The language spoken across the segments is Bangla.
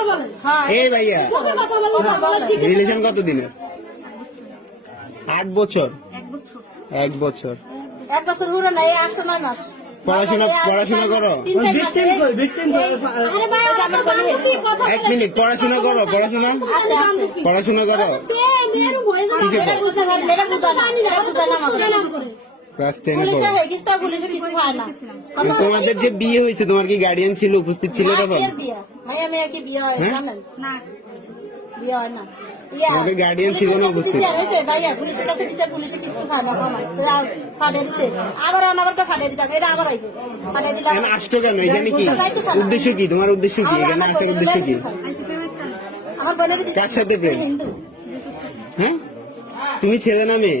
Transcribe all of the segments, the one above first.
কথা বলেন। হ্যাঁ এই ভাইয়া। রিলেশন কত দিনের আট বছর। এক বছর। এক বছর। এক বছর হলো না এই আজকে নয় মাস। পড়াশোনা পড়াশোনা করো। এক মিনিট পড়াশোনা করো পড়াশোনা। পড়াশোনা করো। তোমাদের যে বিয়ে হয়েছে তোমার কি গার্ডিয়ান ছিল উপস্থিত ছিল তখন? মায়ের মেয়ে কি বিয়ে হয়? বিয়ে না। ছিল না পুলিশের কাছে উপস্থিত? বিচার ভাইয়া, পুলিশের কাছে বিচার, পুলিশে কিছু না, না। তো আর ফাটিয়ে দিছে। আবার আনাবার তো দিতাম, এটা আবার আইবে। ফাটিয়ে দিলে এখানে কেন এখানে কি উদ্দেশ্য কি তোমার উদ্দেশ্য কি আমার- এখানে আসার উদ্দেশ্য কি। আমার বোনের কার সাথে প্রেম? হ্যাঁ তুমি ছেলে না মেয়ে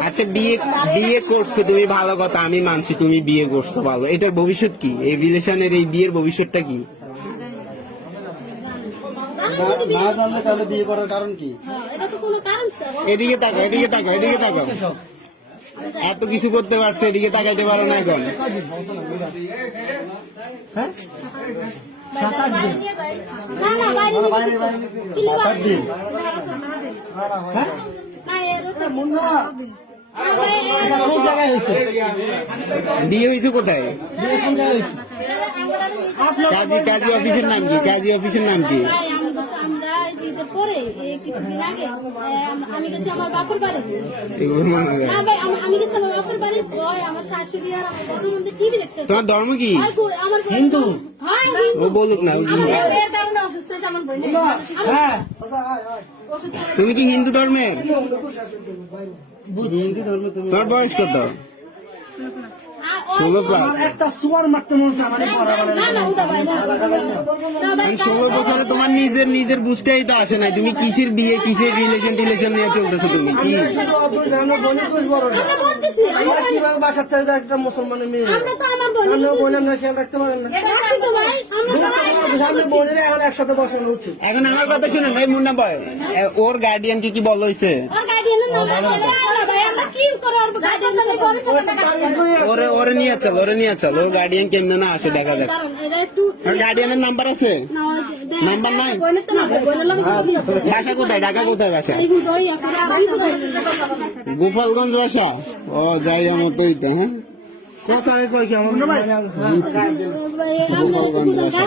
আচ্ছা বিয়ে বিয়ে করছ তুমি ভালো কথা আমি মানছি তুমি বিয়ে করছ ভালো। এটার ভবিষ্যৎ কি? এই রিলেশনের এই বিয়ের ভবিষ্যৎটা কি? না জানলে তাহলে বিয়ে করার কারণ কি? হ্যাঁ, এটা তো কোনো কারণ স্যার। এদিকে তাকাও এদিকে তাকাও এদিকে তাকাও। এত কিছু করতে পারছে এদিকে তাকাইতে পারো না এখন। বাইরে বিয়ে হয়েছে কোথায়? কাজী কাজী অফিসের নাম কি? কাজী অফিসের নাম কি? ভাই, আমরা আমরা যেতে পরে কিছুদিন আগে আমি গেছি আমার বাপুর বাড়ি। এগুলো হয় না ভাই আমি গেছি আমার বাপুর বাড়ি। জয় আমার শাশুড়ি আর আমার বাপুর মধ্যে টিভি দেখতে তোমার ধর্ম কি? আমার হিন্দু। হ্যাঁ ও বলুক না হ্যাঁ। তুমি কি হিন্দু ধর্মের হিন্দু ধর্ম তুমি তোমার বয়স কত? ষোলো একটা সুয়ার মারতে মনে হচ্ছে পড়া মানে ষোলো বছরে তোমার নিজের নিজের বুঝতেই তো আসে নাই। তুমি কিসের বিয়ে কিসের রিলেশন টিলেশন নিয়ে চলতেছো তুমি? কি? বাসার থেকে একটা মুসলমানের মেয়ে? আমরা তো আমার বোন আমরা বোন আমরা খেয়াল রাখতে পারেন না। রাখছি তো ভাই আমরা সামনে বোনের এখন একসাথে বসানো উচিত এখন আমার কথা শুনুন ভাই মুন্না ভাই ওর গার্ডিয়ান কি কি বল হইছে? ওর ওর নিয়ে চল ওরে নিয়ে চল। ওর গার্ডিয়ান কেমনে না আসে দেখা যাক। গার্ডিয়ানের নাম্বার আছে? নাম্বার নাই? ঢাকা কোথায়? ঢাকা কোথায় বাসা? গোপালগঞ্জ বাসা? ও যাই আমার তো ইতে, হ্যাঁ? কথা আমি কই কি আমার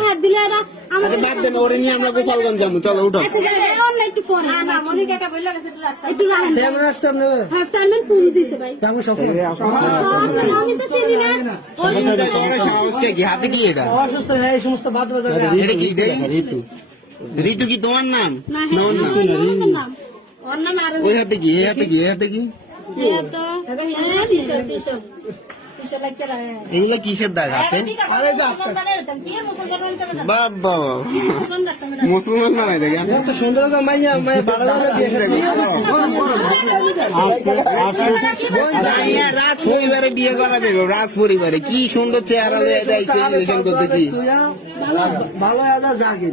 হাত দিলে এরা আরে বাদ দেন ওরে নিয়ে আমরা গোপালগঞ্জ যাব। চলো উঠো। আচ্ছা একটু ফোন না না মনিকা একটা বলল গেছে একটু রাখতে একটু রাখেন। সেমন আসছে আপনি হ্যাঁ সালমান ফোন দিছে ভাই। কেমন সব? আমি তো চিনি না। তোমার সাহসটা কি হাতে কি এটা? অসুস্থ হয়ে এই সমস্ত বাদ বাজার এটা কি? ঋতু। ঋতু। কি তোমার নাম? না না ওর নাম? হ্যাঁ নাম ওর নাম আর ওই হাতে কি? এই হাতে কি? এই হাতে কি? তো এগুলো কিসের দাগ হাতে? বাবা। মুসলমান বানাই দেখেন এত সুন্দর মাইয়া মাইয়া ভালো ভালো রাজ পরিবারে বিয়ে করা যাবে রাজ পরিবারে কি সুন্দর চেহারা হয়ে যাইছে রিলেশন করতে কি ভালো আদা জাগে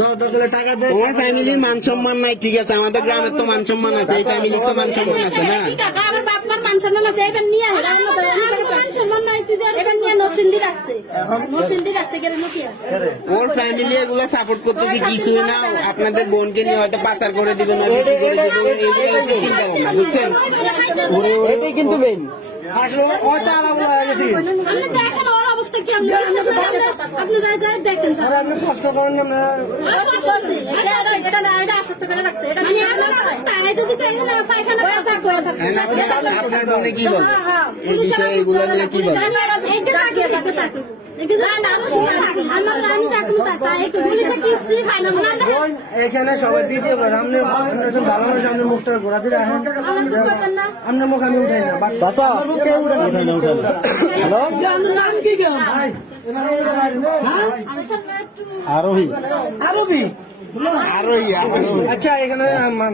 দশ দশ করে টাকা দেয় তোমার ফ্যামিলির মান সম্মান নাই ঠিক আছে। আমাদের গ্রামের তো মান সম্মান আছে এই ফ্যামিলির তো মান সম্মান আছে না? আমার মান সম্মান আছে এবার নিয়ে মান সম্মান নাই তুই এবার নিয়ে রাখছে রাখছে গেলে নকিয়া ওর ফ্যামিলি এগুলো সাপোর্ট করতেছে কিছুই না আপনাদের বোনকে নিয়ে হয়তো পাচার করে দিবে না বিক্রি করে দিবে এইগুলো চিন্তা ভাবনা বুঝছেন এটাই কিন্তু মেইন আসলে হয়তো আলাপ হয়ে গেছে আমি তো এখন ওর অবস্থা কি আপনি আপনারা যাই দেখেন আপনি কষ্ট করেন না এটা এটা না এটা আসক্ত করে রাখছে এটা এখানে পায়খানা করে থাকব এখন আপনি- আপনার বোনে কি বলে এই বিষয়ে এগুলো নিয়ে কি বলে এখানে সবাই ভিডিও করে আপনি আপনি একজন ভালো মানুষ আপনি মুখটা ঘোরা দিয়ে রাখেন আপনার মুখ আমি উঠাই না চাচা হ্যালো? আরোহী। আরোহী। আচ্ছা এখানে মান